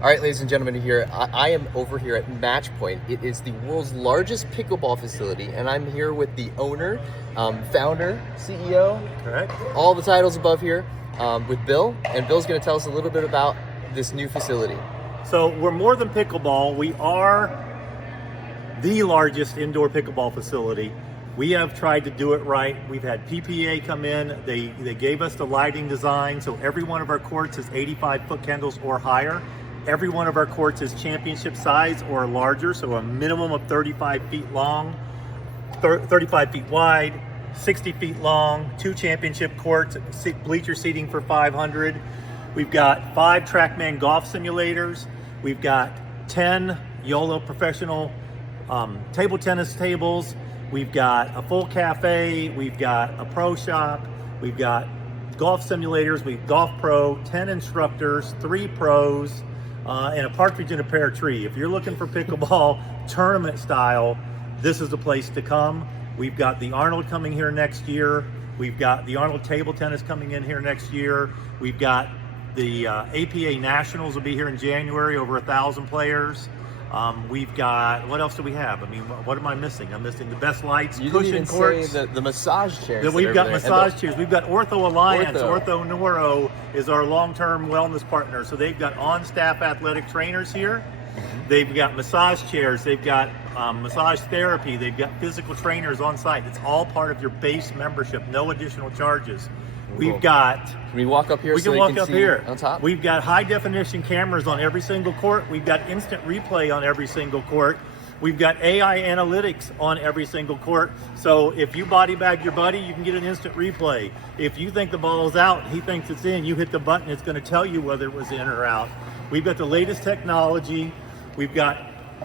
All right, ladies and gentlemen, I am over here at Match Point. It is the world's largest pickleball facility, and I'm here with the owner, founder, CEO, Correct. all the titles above here, with Bill. And Bill's going to tell us a little bit about this new facility. So we're more than pickleball. We are the largest indoor pickleball facility. We have tried to do it right. We've had PPA come in. They gave us the lighting design, so every one of our courts is 85-foot candles or higher. Every one of our courts is championship size or larger, so a minimum of 35 feet long, 35 feet wide, 60 feet long, 2 championship courts, bleacher seating for 500. We've got 5 TrackMan golf simulators. We've got 10 YOLO professional table tennis tables. We've got a full cafe. We've got a pro shop. We've got golf simulators. We've Golf Pro, 10 instructors, 3 pros, and a partridge in a pear tree. If you're looking for pickleball tournament style, this is the place to come. We've got the Arnold coming here next year. We've got the Arnold table tennis coming in here next year. We've got the APA Nationals will be here in January, over 1,000 players. We've got, what else do we have? I mean, what am I missing? I'm missing the best lights, You cushion didn't even courts. say the massage chairs. We've got massage chairs. We've got Ortho Alliance. Ortho. Ortho Neuro is our long-term wellness partner. So they've got on-staff athletic trainers here. They've got massage chairs. They've got massage therapy. They've got physical trainers on site. It's all part of your base membership. No additional charges. We've got. Can we walk up here? We can walk up here. On top. We've got high definition cameras on every single court. We've got instant replay on every single court. We've got AI analytics on every single court. So if you body bag your buddy, you can get an instant replay. If you think the ball is out, he thinks it's in, you hit the button, it's going to tell you whether it was in or out. We've got the latest technology. We've got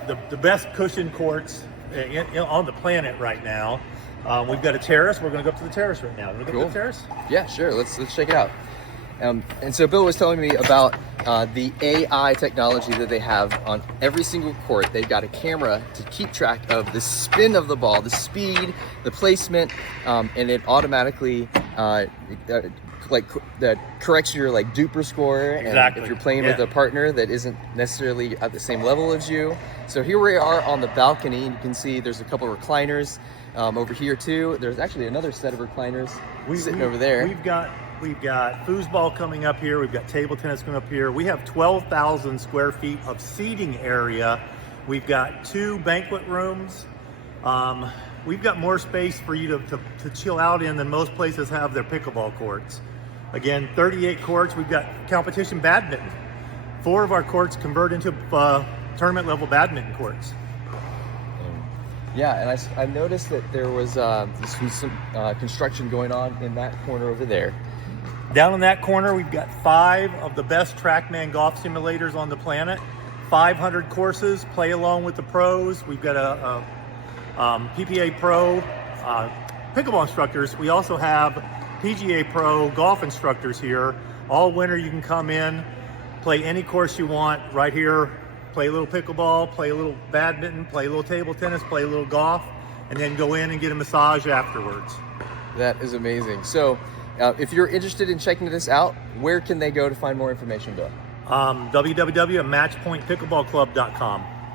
the best cushion courts on the planet right now. We've got a terrace. We're going to go up to the terrace right now. Want to go to the terrace? Yeah, sure. Let's check it out. And so Bill was telling me about the AI technology that they have on every single court. They've got a camera to keep track of the spin of the ball, the speed, the placement, and it automatically that corrects your duper score. Exactly. And if you're playing with a partner that isn't necessarily at the same level as you. So here we are on the balcony, and you can see there's a couple of recliners over here too. There's actually another set of recliners sitting over there. We've got foosball coming up here. We've got table tennis coming up here. We have 12,000 square feet of seating area. We've got 2 banquet rooms. We've got more space for you to chill out in than most places have their pickleball courts. Again, 38 courts. We've got competition badminton. 4 of our courts convert into tournament level badminton courts. Yeah, and I noticed that there was some construction going on in that corner over there. Down in that corner, we've got 5 of the best TrackMan golf simulators on the planet. 500 courses, play along with the pros. We've got a PPA Pro pickleball instructors. We also have PGA Pro golf instructors here. All winter you can come in, play any course you want right here. Play a little pickleball, play a little badminton, play a little table tennis, play a little golf, and then go in and get a massage afterwards. That is amazing. So if you're interested in checking this out, where can they go to find more information, Bill? www.matchpointpickleballclub.com.